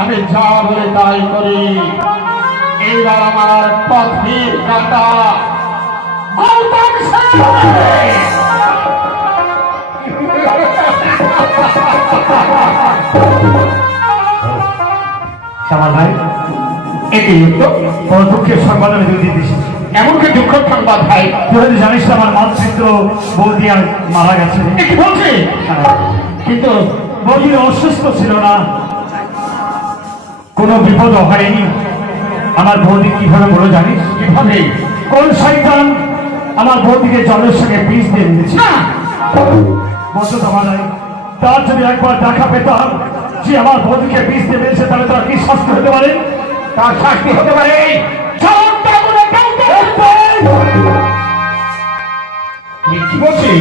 আমি যা বলে তাই করি। এইবার আমার পথের কাটা গৌতম শ্যামল ভাই, এটি বড় দুঃখের সংবাদ আমি তুই দিতেছি। এমনকি দুঃখ সংবাদ ভাই। তুই হয়তো জানিস না আমার মাতৃত্ব বৌদি আর মারা গেছে। কি বলছি? কিন্তু বৌদি অসুস্থ ছিল না, কোনো বিপদ হয়নি। আমার বৌদি কিভাবে বলো জানিস? কিভাবে? কোন শয়তান আমার বৌদিকে জলের সঙ্গে বিষ দিয়ে দিয়েছে। বলতো তোমার নাই, তার যদি একবার দেখা পেতাম যে আমার বৌদিকে বিষ দিয়ে দিয়েছে, তাহলে তার কি শাস্তি হতে পারে? তার শাস্তি হতে পারে কি বলছি?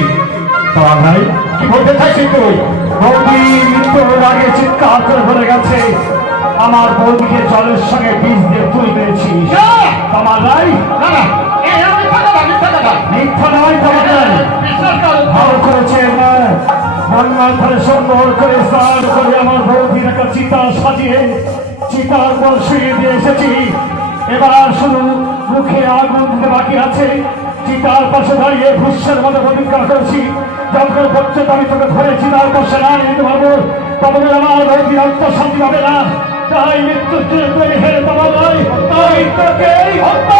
তোমার নাই কি বলতে চাইছিস তুই? বৌদি মৃত্যুর আগে চিৎকার করে বলে গেছে আমার বৌদিকে জলের সঙ্গে বিষ দিয়ে তুলে দিয়েছিস। তোমার নাই? না না, মিথ্যা নয় তোমার নাই। ভালো করেছে বন্যার ধারে সুন্দর করে স্নান করে আমার বৌদির একটা চিতা সাজিয়ে চিতার পর শুয়ে দিয়ে এসেছি। এবার শুধু মুখে আগুন দিতে বাকি আছে। চিতার পাশে দাঁড়িয়ে ভুষ্যের মতো প্রতিজ্ঞা করেছি, যখন পর্যন্ত আমি তোকে ধরে চিতার পাশে না নিতে পারবো তবে আমার বৌদির আত্মশান্তি হবে না। তাই মৃত্যুর হেরে তোমার নয়, তাই তোকে হত্যা